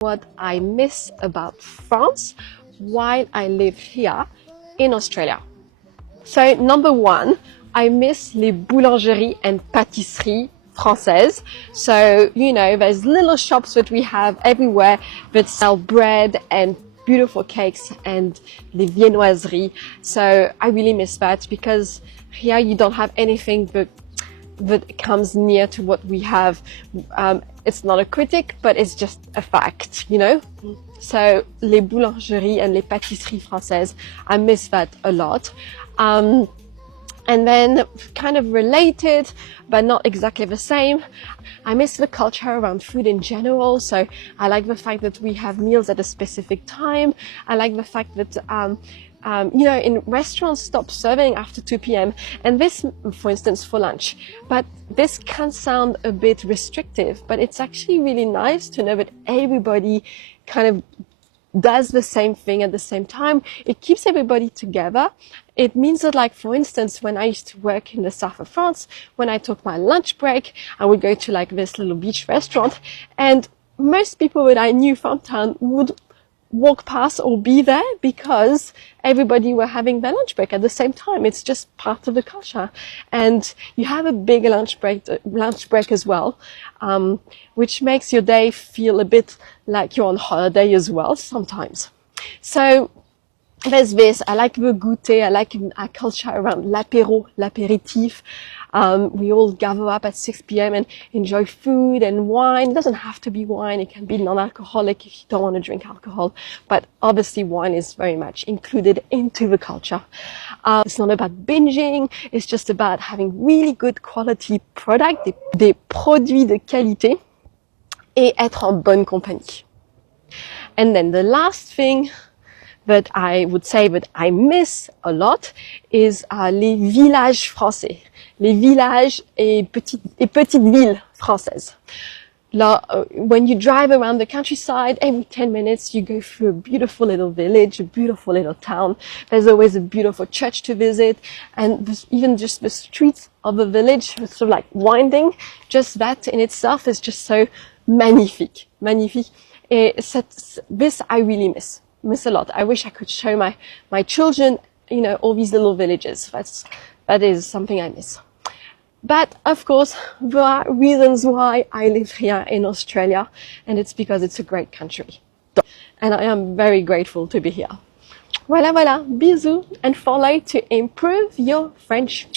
what I miss about France while I live here in Australia. So number one, I miss les boulangeries and pâtisseries françaises. So, you know, there's little shops that we have everywhere that sell bread and beautiful cakes and les viennoiseries. So I really miss that because here you don't have anything that comes near to what we have. It's not a critic, but it's just a fact, you know? So les boulangeries and les pâtisseries françaises, I miss that a lot. And then kind of related, but not exactly the same, I miss the culture around food in general. So I like the fact that we have meals at a specific time. I like the fact that, you know, in restaurants stop serving after 2 p.m. And this, for instance, for lunch. But this can sound a bit restrictive, but it's actually really nice to know that everybody kind of does the same thing at the same time. It keeps everybody together. It means that, like, for instance, when I used to work in the south of France, when I took my lunch break, I would go to like this little beach restaurant, and most people that I knew from town would walk past or be there because everybody were having their lunch break at the same time. It's just part of the culture. And you have a big lunch break as well, which makes your day feel a bit like you're on holiday as well sometimes. So there's this. I like the goûter. I like our culture around l'apéro, l'apéritif. We all gather up at 6 p.m. and enjoy food and wine. It doesn't have to be wine. It can be non-alcoholic if you don't want to drink alcohol. But obviously wine is very much included into the culture. It's not about binging. It's just about having really good quality product, des produits de qualité, et être en bonne compagnie. And then the last thing that I would say that I miss a lot is les villages français, les villages et petites villes françaises. When you drive around the countryside, every 10 minutes you go through a beautiful little village, a beautiful little town. There's always a beautiful church to visit, and even just the streets of the village, sort of like winding, just that in itself is just so magnifique. Et this I really miss a lot. I wish I could show my children, you know, all these little villages. That is something I miss. But of course, there are reasons why I live here in Australia, and it's because it's a great country. And I am very grateful to be here. Voilà, bisous, and follow to improve your French.